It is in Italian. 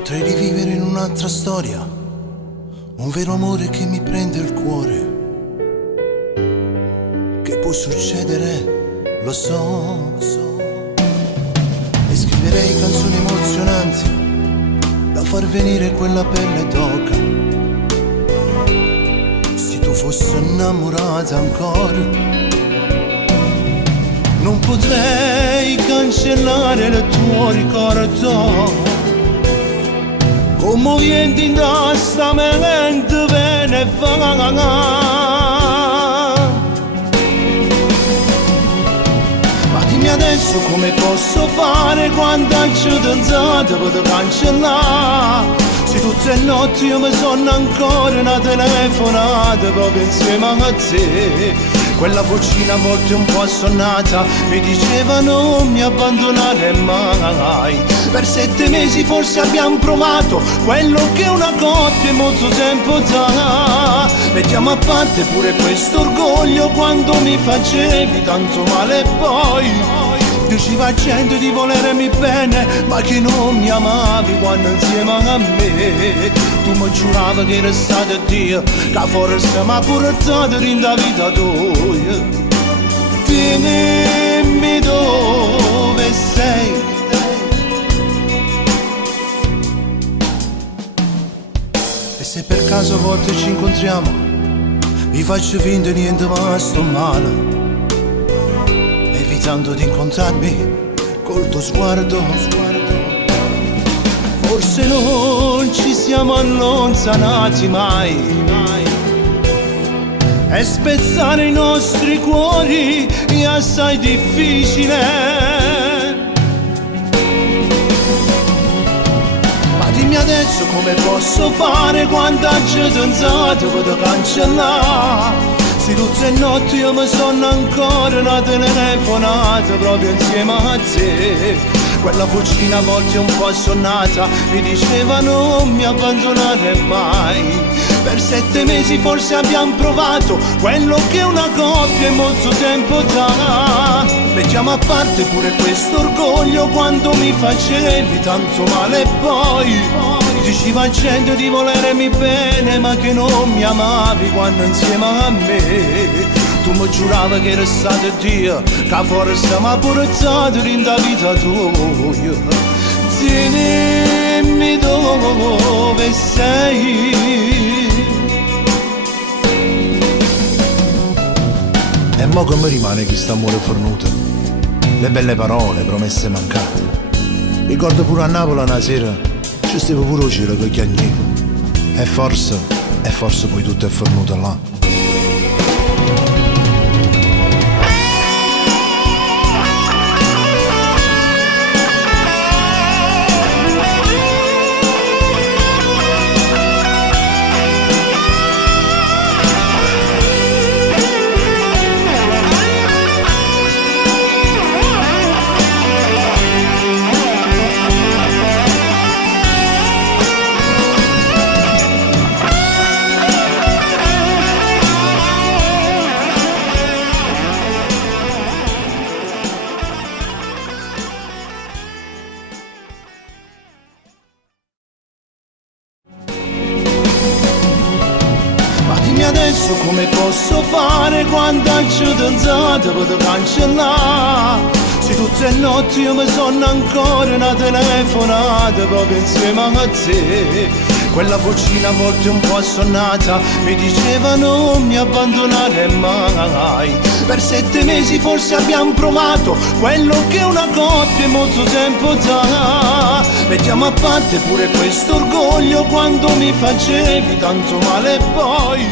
Potrei rivivere in un'altra storia un vero amore che mi prende il cuore. Che può succedere, lo so. E scriverei canzoni emozionanti da far venire quella pelle d'oca. Se tu fossi innamorata ancora, non potrei cancellare il tuo ricordo. Commovente in sta mente viene e va. Ma dimmi adesso come posso fare quando ci danzate per cancellare. Se tutte le notti io mi sono ancora una telefonata proprio insieme a te. Quella vocina a volte un po' assonnata mi diceva non mi abbandonare mai. Per 7 mesi forse abbiamo provato quello che una coppia in molto tempo dà. Mettiamo a parte pure questo orgoglio quando mi facevi tanto male poi diceva a gente di volermi bene ma che non mi amavi quando insieme a me tu mi giuravi che eri stato Dio che forse mi ha portato in da vita tua. Dimmi dove sei. E se per caso a volte ci incontriamo vi faccio finta niente ma sto male, evitando di incontrarmi col tuo sguardo. Forse non ci siamo allontanati mai e spezzare i nostri cuori è assai difficile. Ma dimmi adesso come posso fare quando ci danzate per cancellare. Se tutte le notti io mi sono ancora una telefonata proprio insieme a te. Quella vocina a volte un po' assonnata mi diceva non mi abbandonare mai. Per 7 mesi forse abbiamo provato quello che una coppia in molto tempo dà. Mettiamo a parte pure questo orgoglio quando mi facevi tanto male poi diceva gente di volermi bene ma che non mi amavi quando insieme a me tu mi giuravi che eri stato Dio che forse mi ha portato in da vita tua. Dimmi dove sei. E mo' come rimane chi sta amore fornuto? Le belle parole, promesse mancate. Ricordo pure a Napoli una sera ci stavo pure il cielo che chiagneva. E forse poi tutto è fornuto là. Dimmi adesso come posso fare quando ci danzate per cancellare. Se tutte le notti io mi sono ancora una telefonata proprio insieme a te. Quella vocina a volte un po' assonnata mi diceva non mi abbandonare mai. Per 7 mesi forse abbiamo provato quello che una coppia in molto tempo dà. Mettiamo a parte pure questo orgoglio quando mi facevi tanto male poi